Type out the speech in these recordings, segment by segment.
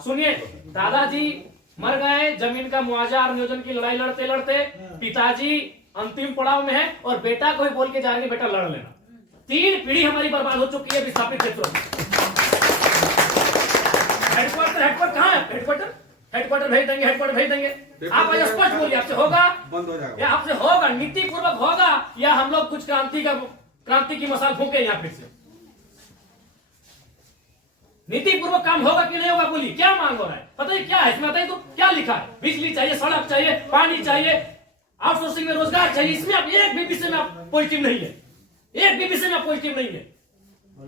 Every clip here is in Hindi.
सुनिए, दादाजी मर गए, जमीन का मुआवजा और नियोजन की लड़ाई लड़ते लड़ते पिताजी अंतिम पड़ाव में है और बेटा को ही बोल के जा रहे हैं बेटा लड़ लेना। 3 पीढ़ी हमारी बर्बाद हो चुकी है विस्थापित क्षेत्रों में। हेडक्वार्टर कहाँ है? हेडक्वार्टर भेज देंगे, हेडक्वार्टर भेज देंगे। आप आज स्पष्ट बोलिए, आपसे होगा बंद हो जाएगा, या आपसे होगा नीति पूर्वक होगा या हम लोग कुछ क्रांति की मसाल फूके यहाँ फिर से? नीति पूर्वक काम होगा कि नहीं होगा? बोलिए, क्या मांग हो रहा है? पता है क्या है इसमें? बताइए तो क्या लिखा है? बिजली चाहिए, सड़क चाहिए, पानी चाहिए, आउटसोर्सिंग में रोजगार चाहिए। इसमें आप एक भी विषय में आप पॉजिटिव नहीं है, एक भी विषय में आप पॉजिटिव नहीं है।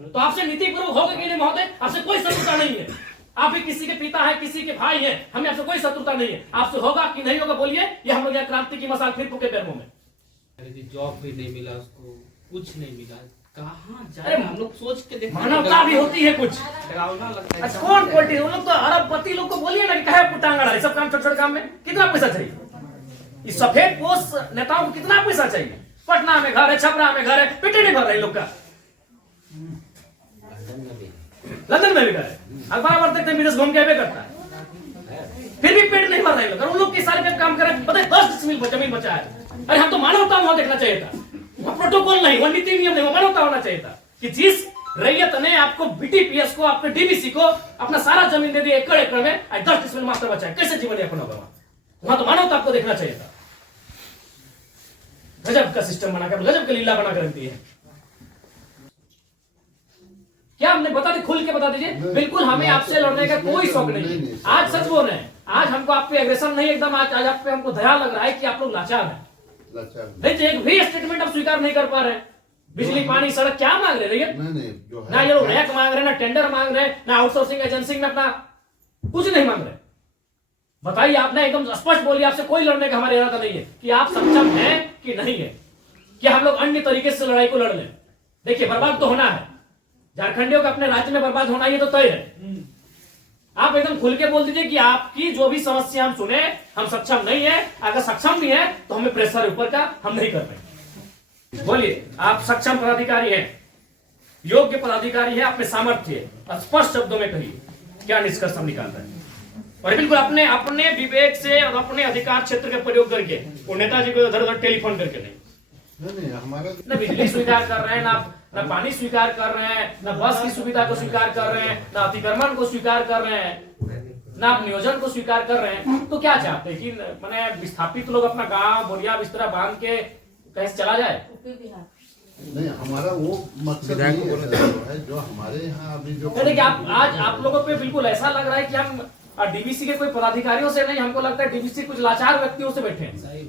तो आपसे नीति पूर्वक होगा कि नहीं महोदय? आपसे कोई शत्रुता नहीं है। आप भी किसी के पिता है, किसी के भाई है, हमें आपसे कोई शत्रुता नहीं है। आपसे होगा कि नहीं होगा बोलिए, ये हम लोग यहाँ क्रांति की मसाल फिर फूके पैरों में। जॉब भी नहीं मिला उसको, कुछ नहीं मिला, कहाँ जाए? हम लोग सोच के देखते, मानवता भी होती है कुछ। लगता है। अच्छा, कौन पॉलिटिक्स? उन लोग तो अरबपति लोग को बोलिए ना कि कहे पुटांगड़ा है, सब काम छोटे छोटे काम में कितना पैसा चाहिए? इस सफेद पोष नेताओं को कितना पैसा चाहिए? पटना में घर है, छपरा में घर है, पेटे नहीं भर रहे लोग का। लंदन में भी घर है, अखबार देखते विदेश घूम के करता है, फिर भी पेट नहीं भर रहे लोग। उन लोग के सारे पे काम कर रहे हैं, पता है 10 डिसमिल जमीन बचा है। अरे हम तो मानवता वहां देखना चाहिए था, वो प्रोटोकॉल नहीं, वो नीति नियम नहीं, वो मानवता होना चाहिए था कि जिस रैयत ने आपको बीटीपीएस को, आपके डीबीसी को अपना सारा जमीन दे दी एकड़ एकड़ में, 10 डिसमिल मात्र बचा है, कैसे जीवन यापन होगा? वहां तो मानवता आपको देखना चाहिए था। गजब का सिस्टम बनाकर, गजब का लीला बनाकर रखती है। क्या हमने बता दी, खुल के बता दीजिए। बिल्कुल हमें आपसे लड़ने का कोई शौक नहीं है। आज सच बोल रहे हैं, आज हमको आप पे एग्रेशन नहीं, एकदम आज आप पे हमको दया लग रहा है कि आप लोग लाचार हैं। देखिए, एक भी स्टेटमेंट आप स्वीकार नहीं कर पा रहे हैं। बिजली, पानी, सड़क क्या मांग रहे हैं? ना ये लोग रैक मांग रहे हैं, ना टेंडर मांग रहे हैं, ना आउटसोर्सिंग एजेंसी में अपना कुछ नहीं मांग रहे। बताइए, आपने एकदम स्पष्ट बोलिए, आपसे कोई लड़ने का हमारा इरादा नहीं है कि आप सक्षम हैं कि नहीं है, कि हम लोग अन्य तरीके से लड़ाई को लड़ लें। देखिए, बर्बाद तो होना है, झारखंडियों का अपने राज्य में बर्बाद होना, ये तो तय है। आप एकदम खुल के बोल दीजिए कि आपकी जो भी समस्या हम सुने, हम सक्षम नहीं है। अगर सक्षम भी है तो हमें प्रेशर ऊपर का, हम नहीं कर रहे। बोलिए, आप सक्षम पदाधिकारी हैं, योग्य पदाधिकारी है, अपने सामर्थ्य स्पष्ट शब्दों में कहिए, क्या निष्कर्ष हम निकालते हैं। और बिल्कुल अपने अपने विवेक से और अपने अधिकार क्षेत्र का प्रयोग करके, वो नेताजी को इधर उधर टेलीफोन करके नहीं, हमारा न बिजली स्वीकार कर रहे हैं, ना पानी स्वीकार कर रहे हैं, ना बस की सुविधा को स्वीकार कर रहे हैं, ना अतिक्रमण को स्वीकार कर रहे हैं, ना नियोजन को स्वीकार कर रहे हैं। तो क्या चाहते हैं कि मैंने विस्थापित लोग अपना गांव बोरिया बिस्तरा बांध के कहीं से चला जाए? नहीं, हमारा वो मकसद है जो हमारे यहाँ अभी जो देखिए, आज आप लोगों पे बिल्कुल ऐसा लग रहा है कि हम डीबीसी के कोई पदाधिकारियों से नहीं, हमको लगता है डीबीसी कुछ लाचार व्यक्तियों से बैठे हैं।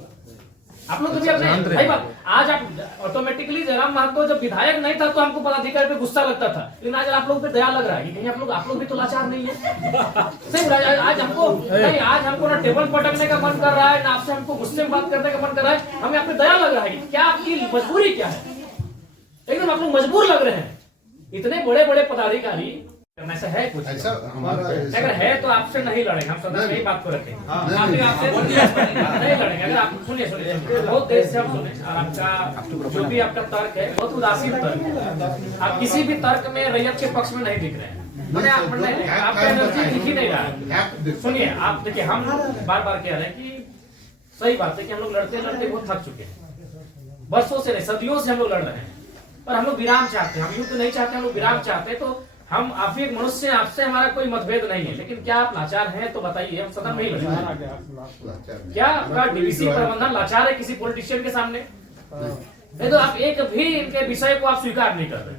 आप लोग तो भी अपने भाई बात, आज आप ऑटोमेटिकली जयराम महतो जब विधायक नहीं था तो हमको पदाधिकारी पे गुस्सा लगता था, लेकिन आज आप लोग पे दया लग रहा है कि कहीं आप लोग भी तो लाचार नहीं है। सही आज हमको नहीं, आज हमको ना टेबल पटकने का मन कर रहा है, ना आपसे हमको गुस्से में बात करने का मन कर रहा है। हमें आप पे दया लग रहा है कि क्या आपकी मजबूरी क्या है? एकदम आप लोग मजबूर लग रहे हैं। इतने बड़े बड़े पदाधिकारी, ऐसा है कुछ ऐसा हमारा अगर है तो आपसे नहीं लड़ेंगे, हम सदा यही बात को रखेंगे। आपसे नहीं लड़ेंगे। अगर आप सुनिए बहुत देर से हम सुने, और आपका जो भी आपका तर्क है बहुत उदासीन तर्क है। आप किसी भी तर्क में रैयत के पक्ष में नहीं दिख रहे हैं, आपका एनर्जी दिख ही नहीं रहा है। सुनिए, आप देखिए, हम बार बार कह रहे हैं कि सही बात है कि हम लोग लड़ते लड़ते बहुत थक चुके हैं, बरसों से नहीं सदियों से हम लोग लड़ रहे हैं, पर हम लोग विराम चाहते हैं। हम युद्ध नहीं चाहते, हम लोग विराम चाहते हैं। तो हम आप भी एक मनुष्य, आपसे हमारा कोई मतभेद नहीं है, लेकिन क्या आप लाचार हैं तो बताइए, हम सदन में ही लड़ेंगे। क्या आपका डीबीसी प्रबंधन लाचार है किसी पॉलिटिशियन के सामने? नहीं तो आप एक भी इनके विषय को आप स्वीकार नहीं कर रहे।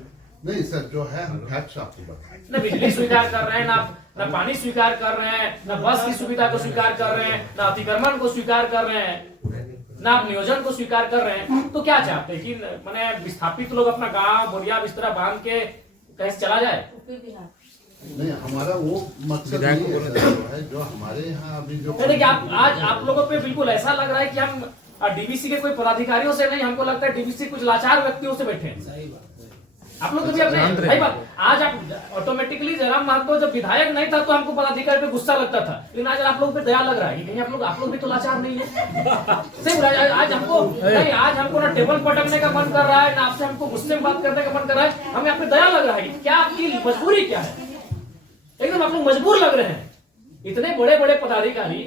नहीं सर, जो है हम फैक्ट्स आपको बताएं। न बिजली स्वीकार कर रहे हैं, ना पानी स्वीकार कर रहे हैं, ना बस की सुविधा को स्वीकार कर रहे हैं, ना अतिक्रमण को स्वीकार कर रहे हैं, ना आप नियोजन को स्वीकार कर रहे हैं। तो क्या चाहते हैं कि मैंने विस्थापित लोग अपना गांव बोरिया बिस्तरा बांध के कहीं से चला जाए? नहीं, हमारा वो मकसद है जो हमारे यहाँ अभी जो देखिए, आज आप लोगों पे बिल्कुल ऐसा लग रहा है कि हम डीबीसी के कोई पदाधिकारियों से नहीं, हमको लगता है डीबीसी कुछ लाचार व्यक्तियों से बैठे हैं। आप लोग तो भी अपने भाई बात, आज आप ऑटोमेटिकली जयराम महतो जब विधायक नहीं था तो हमको पदाधिकारी पे गुस्सा लगता था, लेकिन आज आप लोग पे दया लग रहा है कि कहीं आप लोग भी तो लाचार नहीं है। सही आज हमको नहीं, आज हमको ना टेबल पटकने का मन कर रहा है, ना आपसे हमको गुस्से में बात करने का मन कर रहा है। हमें आप पे दया लग रहा है कि क्या आपकी मजबूरी क्या है? एकदम आप लोग मजबूर लग रहे हैं। इतने बड़े बड़े पदाधिकारी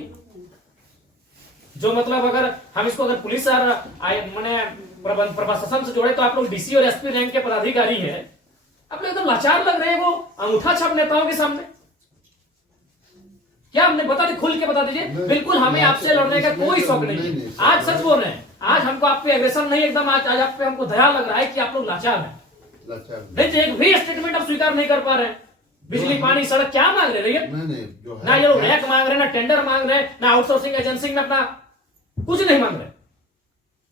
जो मतलब अगर हम इसको अगर पुलिस और मैंने प्रशासन से जोड़े तो आप लोग डीसी और एसपी रैंक के पदाधिकारी हैं, आप लोग एकदम लाचार लग रहे हैं वो अंगूठा छाप नेताओं के सामने। क्या हमने बता दी, खुल के बता दीजिए। बिल्कुल हमें आपसे लड़ने का कोई शौक नहीं। आज सच बोल रहे हैं, आज हमको आप पे एग्रेशन नहीं, एकदम आज आप पे हमको दया लग रहा है कि आप लोग लाचार हैं। नहीं तो एक भी स्टेटमेंट आप स्वीकार नहीं कर पा रहे हैं। बिजली पानी सड़क क्या मांग रहे हैं? ना ये लोग रैक मांग रहे हैं, ना टेंडर मांग रहे हैं, ना आउटसोर्सिंग एजेंसी में अपना कुछ नहीं मांग रहे।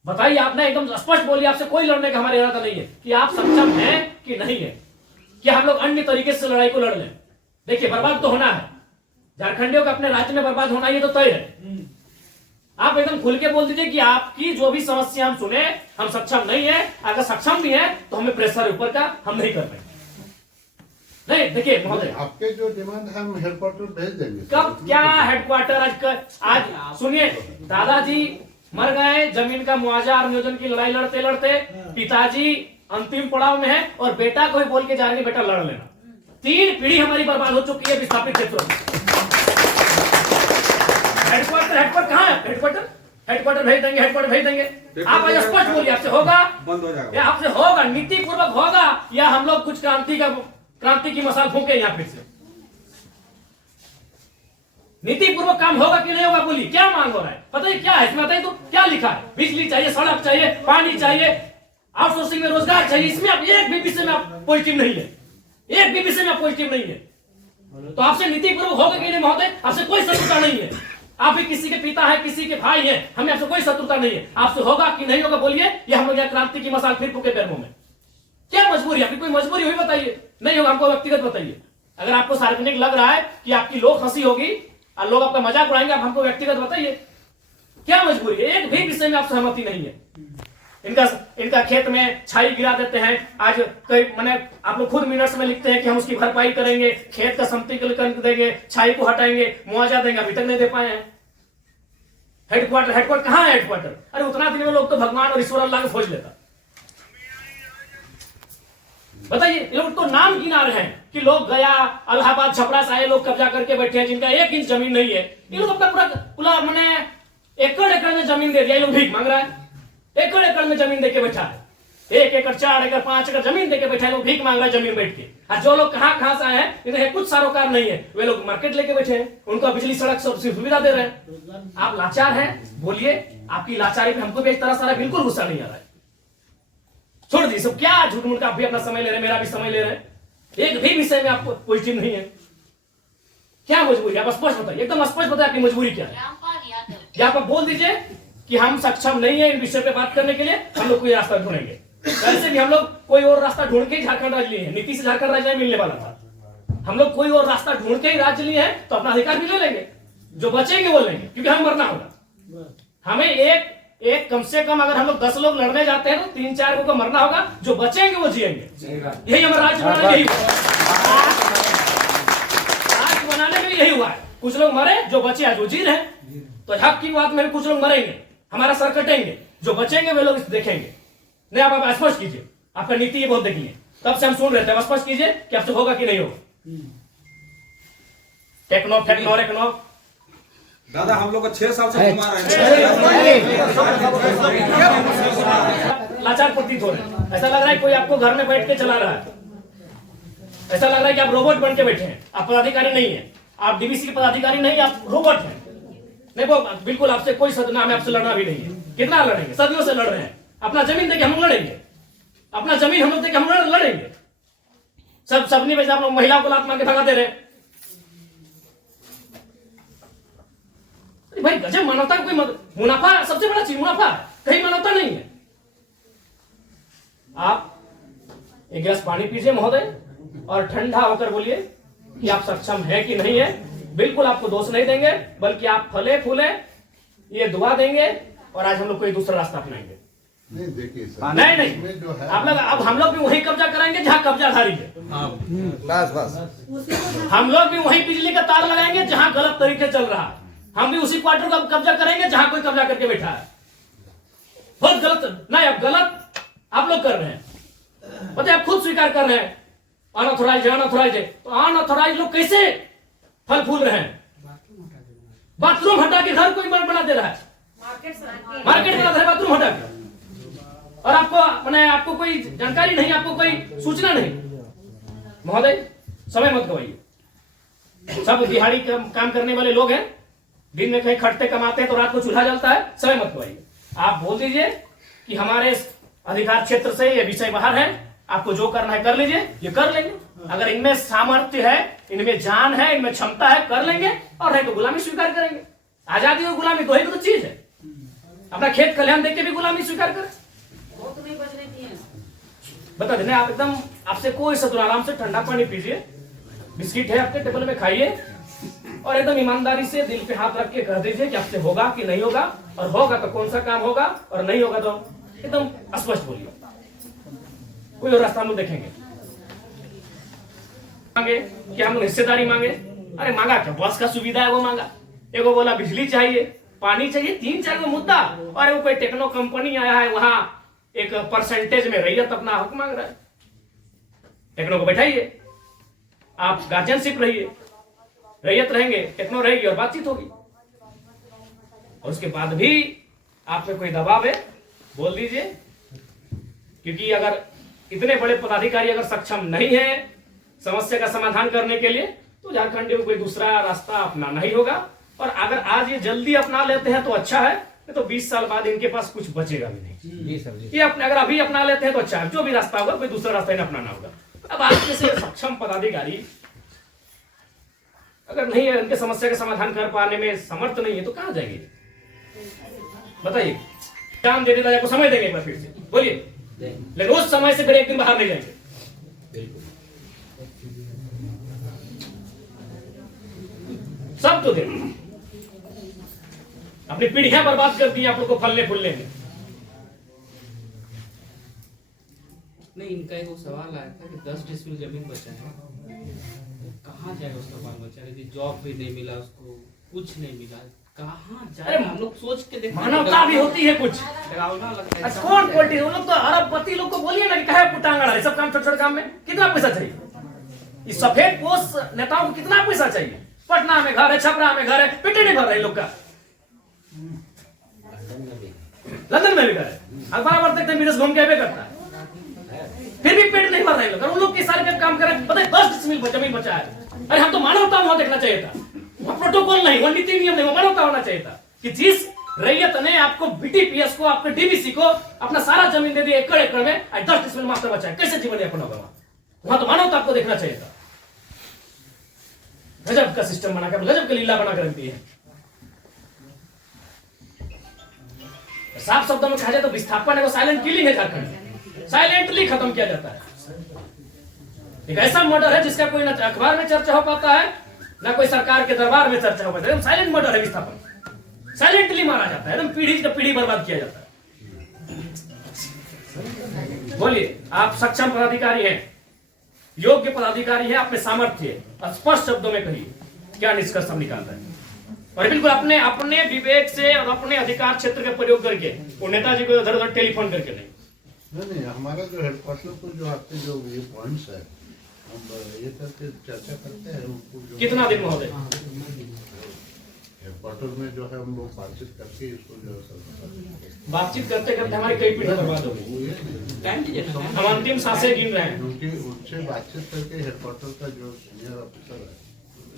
बताइए, आपने एकदम स्पष्ट बोलिए, आपसे कोई लड़ने का हमारा इरादा नहीं है कि आप सक्षम हैं कि नहीं है, कि हम लोग अन्य तरीके से लड़ाई को लड़ लें। देखिए, बर्बाद तो होना है, झारखंडियों का अपने राज्य में बर्बाद होना ये तो तय है। आप एकदम खुल के बोल दीजिए कि आपकी जो भी समस्या हम सुने, हम सक्षम नहीं है। अगर सक्षम भी है तो हमें प्रेशर ऊपर का हम नहीं कर पाएंगे। नहीं, देखिए महोदय, आपके जो डिमांड है हम हेडक्वार्टर भेज देंगे। कब क्या हेडक्वार्टर? आज सुनिए, दादाजी मर गए, जमीन का मुआवजा और नियोजन की लड़ाई लड़ते लड़ते पिताजी अंतिम पड़ाव में है और बेटा को ही बोल के जा रहे, बेटा लड़ लेना। 3 पीढ़ी हमारी बर्बाद हो चुकी है विस्थापित क्षेत्रों में। हेडक्वार्टर कहाँ है? हेडक्वार्टर भेज देंगे, हेडक्वार्टर भेज देंगे। आप आज स्पष्ट बोलिए, आपसे होगा, बंद हो जाएगा, आपसे होगा, नीति पूर्वक होगा, या हम लोग कुछ क्रांति की मसाल फूके यहाँ फिर से? नीति पूर्वक काम होगा कि नहीं होगा? बोलिए, क्या मांग हो रहा है? पता है क्या है इसमें? बताइए तो, क्या लिखा है? बिजली चाहिए, सड़क चाहिए, पानी चाहिए, आउटसोर्सिंग में रोजगार चाहिए। इसमें आप एक भी विषय में आप पॉजिटिव नहीं है, एक भी विषय में आप पॉजिटिव नहीं है। तो आपसे नीति पूर्वक होगा कि नहीं महोदय? आपसे कोई शत्रुता नहीं है। आप भी किसी के पिता है, किसी के भाई हैं, हमें आपसे कोई शत्रुता नहीं है। आपसे होगा कि नहीं होगा बोलिए, या हम लोग यहाँ क्रांति की मसाल फिर फूके पैरों में? क्या मजबूरी? आपकी कोई मजबूरी हुई बताइए। नहीं होगा, हमको व्यक्तिगत बताइए। अगर आपको सार्वजनिक लग रहा है कि आपकी लोग हंसी होगी और लोग आपका मजाक उड़ाएंगे, आप हमको व्यक्तिगत बताइए, क्या मजबूरी है? एक भी विषय में आप सहमति नहीं है। इनका खेत में छाई गिरा देते हैं, आज कई मैंने आप लोग खुद मिनट्स में लिखते हैं कि हम उसकी भरपाई करेंगे, खेत का समतलीकरण देंगे, छाई को हटाएंगे, मुआवजा देंगे, अभी तक नहीं दे पाए हैं। हेडक्वार्टर कहाँ है? हेडक्वार्टर, अरे उतना दिन में लोग तो भगवान और ईश्वर अल्लाह को खोज लेता। बताइए, ये लोग तो नाम गिना रहे हैं कि लोग गया, इलाहाबाद, छपरा से आए लोग कब्जा करके बैठे हैं, जिनका 1 इंच जमीन नहीं है। ये लोग अपना पूरा मैंने एकड़ में जमीन दे दिया। ये लोग भीख मांग रहा है, एकड़ में जमीन देके बैठा है, 1 एकड़, 4 एकड़, 5 एकड़ जमीन देके बैठा है, लोग भीख मांग रहा है जमीन बैठ के। और जो लोग कहाँ से आए हैं, इन्हें कुछ सारोकार नहीं है, वे लोग मार्केट लेके बैठे हैं, उनका बिजली सड़क सब सुविधा दे रहे हैं। आप लाचार हैं, बोलिए, आपकी लाचारी पे हमको भी एक तरह सारा बिल्कुल गुस्सा नहीं आ रहा है। छोड़ दी सब, क्या झूठ मूठ का आप भी अपना समय ले रहे हैं, मेरा भी समय ले रहे हैं, एक भी विषय में आपको पॉजिटिव नहीं है। क्या मजबूरी? आप स्पष्ट बताइए, एकदम स्पष्ट बताइए आपकी मजबूरी क्या है। या आप बोल दीजिए कि हम सक्षम नहीं है इन विषय पे बात करने के लिए, हम लोग कोई रास्ता ढूंढेंगे। वैसे भी हम लोग कोई और रास्ता ढूंढ के ही झारखंड राज्य लिए हैं, नीति से झारखंड राज्य मिलने वाला था। हम लोग कोई और रास्ता ढूंढ के ही राज्य लिए हैं, तो अपना अधिकार भी ले लेंगे, जो बचेंगे वो लेंगे, क्योंकि हमें मरना होगा। हमें एक कम से कम अगर हम लोग 10 लोग लड़ने जाते हैं तो 3-4 को मरना होगा, जो बचेंगे वो जिएंगे। यही हमारा राज्य बनाने में, राज्य बनाने में यही हुआ है। कुछ लोग मरे, जो बचे आज वो जी रहे हैं। तो हक की बात में कुछ लोग मरेंगे, हमारा सर कटेंगे, जो बचेंगे वे लोग देखेंगे। नहीं, आप स्पष्ट कीजिए, आपका नीति ये बहुत देखिए, तब से हम सुन रहे थे। स्पष्ट कीजिए कि आपसे होगा कि नहीं होगा। टेक्नो दादा, हम लोग 6 साल से घुमा रहे हैं। लाचार प्रतीत हो रहे हैं, ऐसा लग रहा है कोई आपको घर में बैठ के चला रहा है, ऐसा लग रहा है कि आप रोबोट बन के बैठे हैं। आप पदाधिकारी नहीं है, आप डीवीसी के पदाधिकारी नहीं, आप रोबोट हैं। नहीं, वो बिल्कुल आपसे कोई सदना, हमें आपसे लड़ना भी नहीं है। कितना लड़ेंगे? सदियों से लड़ रहे हैं। अपना जमीन देके हम लड़ेंगे, अपना जमीन हम लोग देके हम लड़ेंगे। सबने में आप लोग महिलाओं को लात मार के भगा दे रहे हैं। भाई गजब, मानवता का कोई मुनाफा सबसे बड़ा चीज, मुनाफा, कहीं मानवता नहीं है। आप एक गिलास पानी पीजिए महोदय, और ठंडा होकर बोलिए कि आप सक्षम है कि नहीं है। बिल्कुल आपको दोष नहीं देंगे, बल्कि आप फले फूले ये दुआ देंगे, और आज हम लोग कोई दूसरा रास्ता अपनाएंगे। नहीं, देखिए नहीं, जो है आप लोग, अब हम लोग भी वही कब्जा कराएंगे जहां कब्जाधारी है। बस हम लोग भी वही बिजली का तार लगाएंगे जहां गलत तरीके चल रहा है। हम भी उसी क्वार्टर का कब्जा करेंगे जहां कोई कब्जा करके बैठा है। बहुत गलत, नहीं, अब गलत आप लोग कर रहे हैं, पता है, आप खुद स्वीकार कर रहे हैं। अनऑथोराइज है, तो अनऑथोराइज लोग कैसे फल फूल रहे हैं? बाथरूम हटा के घर कोई बना दे रहा है, मार्केट बना दे रहा है बाथरूम हटा के, और आपको मैंने आपको कोई जानकारी नहीं, आपको कोई सूचना नहीं। महोदय समय मत गवाइए, सब दिहाड़ी काम करने वाले लोग हैं, दिन में कहीं खटते कमाते हैं तो रात को चूल्हा जलता है, समय मत गवाइए। आप बोल दीजिए कि हमारे अधिकार क्षेत्र से ये विषय बाहर है, आपको जो करना है कर लीजिए, ये कर लेंगे। अगर इनमें सामर्थ्य है, इनमें जान है, इनमें क्षमता है, कर लेंगे, और नहीं तो गुलामी स्वीकार करेंगे। आजादी और गुलामी दो ही तो चीज है। अपना खेत खलिहान देख के भी गुलामी स्वीकार करें, बता देना। आप एकदम, आपसे कोई शत्रु, आराम से ठंडा पानी पीजिए, बिस्किट है आपके टेबल में खाइए, और एकदम ईमानदारी से दिल पे हाथ रख के कह दीजिए कि आपसे होगा कि नहीं होगा, और होगा तो कौन सा काम होगा, और नहीं होगा तो एकदम स्पष्ट बोलिए। कोई और रास्ता हम लोग देखेंगे। मांगे कि हम हिस्सेदारी मांगे, अरे मांगा क्या, बस का सुविधा है वो मांगा। एगो बोला बिजली चाहिए, पानी चाहिए, 3-4 गो मुद्दा, और वो कोई टेक्नो कंपनी आया है, वहां एक परसेंटेज में रैयत अपना हक मांग रहा है। टेक्नो को बैठाइए, आप गार्जियनशिप रहिए, रैयत रहेंगे, टेक्नो रहेगी और बातचीत होगी। और उसके बाद भी आप पे कोई दबाव है, बोल दीजिए, क्योंकि अगर इतने बड़े पदाधिकारी अगर सक्षम नहीं है समस्या का समाधान करने के लिए, तो झारखंड में कोई दूसरा रास्ता अपनाना ही होगा। और अगर आज ये जल्दी अपना लेते हैं तो अच्छा है, नहीं तो 20 साल बाद इनके पास कुछ बचेगा भी नहीं। जी सर, ये अपने अगर अभी अपना लेते हैं तो अच्छा है, जो भी रास्ता होगा कोई दूसरा रास्ता इन्हें अपनाना होगा। अब आज जैसे सक्षम पदाधिकारी अगर नहीं है, इनके समस्या का समाधान कर पाने में समर्थ नहीं है, तो कहां जाएंगे बताइए। काम दे देता, आपको समय देंगे एक बार फिर से, बोलिए, लेकिन उस समय से फिर एक दिन बाहर नहीं जाएंगे। सब तो दे, अपनी पीढ़ियां बर्बाद कर दी आप लोग को फलने फूलने में। नहीं, इनका एक सवाल आया था कि 10 डिसमिल जमीन बचा है, कहाँ जाए उसका बाल बच्चा, यदि जॉब भी नहीं मिला उसको, कुछ नहीं मिला, कहाँ जाए। हम लोग सोच के देखते, मानवता भी होती है कुछ। डरावना लगता है। कौन पॉलिटिक्स, वो लोग तो अरबपति लोग को बोलिए ना कि कहे पुटांगड़ा है, सब काम छोटे-छोटे काम में कितना पैसा चाहिए। इस सफेद पोष नेताओं को कितना पैसा चाहिए। पटना में घर है, छपरा में घर है, पेट नहीं भर रहे लोग का। लंदन में भी घर है, बराबर देखते विदेश घूम के करता है, फिर भी पेट नहीं भर रहे लोग। उन लोग के सारे काम करें, पता है 10 डिसमिल जमीन बचा है। अरे हम तो मानवता वहां देखना चाहिए था, वहां प्रोटोकॉल नहीं, वहां नीति नियम नहीं, मानवता होना चाहिए था कि जिस रैयत ने आपको बीटीपीएस को, आपके डीबीसी को अपना सारा जमीन दे दी एकड़ एकड़ में, 10 डिसमिल मात्र बचा है, कैसे जीवन यापन होगा वहां तो मानवता आपको देखना चाहिए था। गजब का सिस्टम बनाकर, गजब का लीला बनाकर रखती है। साफ शब्दों में कहा जाए तो विस्थापन है, वो साइलेंट किलिंग है झारखंड, साइलेंटली खत्म किया जाता है। एक ऐसा मर्डर है जिसका कोई ना अखबार में चर्चा हो पाता है, ना कोई सरकार के दरबार में चर्चा हो पाता है। साइलेंट मर्डर है विस्थापन, साइलेंटली मारा जाता है, एकदम पीढ़ी से पीढ़ी बर्बाद किया जाता है। बोलिए, आप सक्षम पदाधिकारी हैं, योग्य पदाधिकारी हैं, आप में सामर्थ्य है, स्पष्ट शब्दों में कहिए क्या निष्कर्ष हम निकालता है। और बिल्कुल अपने अपने विवेक से और अपने अधिकार क्षेत्र का प्रयोग करके, वो नेताजी को उधर उधर टेलीफोन करके नहीं, हमारा जो हेडक्वार्टर को जो आपके जो ये पॉइंट्स है, हम ये करके चर्चा करते हैं उनको जो कितना दिन महोदय हेडक्वार्टर में जो है हम लोग बातचीत करके इसको जो है बातचीत करते करते हमारी कई पीढ़ी बर्बाद हो गई। हम अंतिम सांसें गिन रहे हैं, क्योंकि उनसे बातचीत करके हेडक्वार्टर का जो सीनियर ऑफिसर है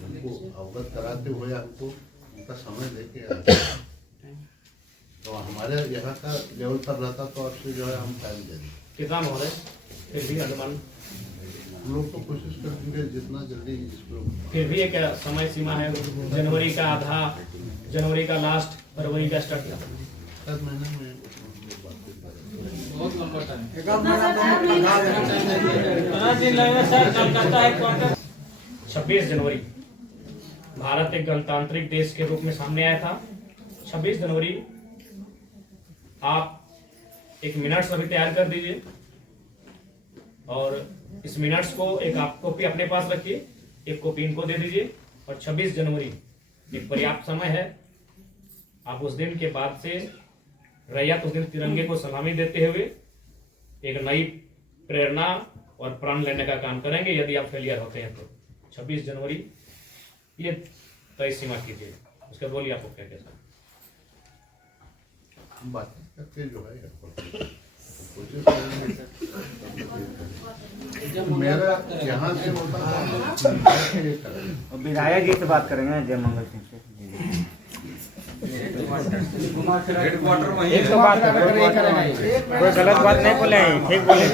उनको अवगत कराते हुए हमको उनका समय लेके तो हमारे यहाँ का लेवल पर रहता तो आपसे जो है हम टाइम दे देंगे। कितना महोदय फिर भी अनुमान, हम लोग तो कोशिश करेंगे जितना जल्दी इसको, फिर भी एक समय सीमा है, जनवरी का आधा, जनवरी का लास्ट, फरवरी का स्टार्ट, 7 महीने में बातचीत करेंगे। बहुत लंबा टाइम। 26 जनवरी भारत एक गणतांत्रिक देश के रूप में सामने आया था। 26 जनवरी आप एक मिनट्स अभी तैयार कर दीजिए, और इस मिनट्स को एक आप कॉपी अपने पास रखिए, एक कॉपी इनको दे दीजिए। और 26 जनवरी एक पर्याप्त समय है, आप उस दिन के बाद से रैयत उस दिन तिरंगे को सलामी देते हुए एक नई प्रेरणा और प्रण लेने का काम करेंगे। यदि आप फेलियर होते हैं तो 26 जनवरी ये तय सीमा कीजिए। उसके बोलिए आपको क्या क्या बात करके जो है हेडक्वार्टर कोशिश करेंगे। मेरा यहाँ से होता है विधायक जी से बात करेंगे जय मंगल सिंह से। हेडक्वार्टर वहीं एक तो बात करें, कोई गलत बात नहीं बोले, ठीक बोले।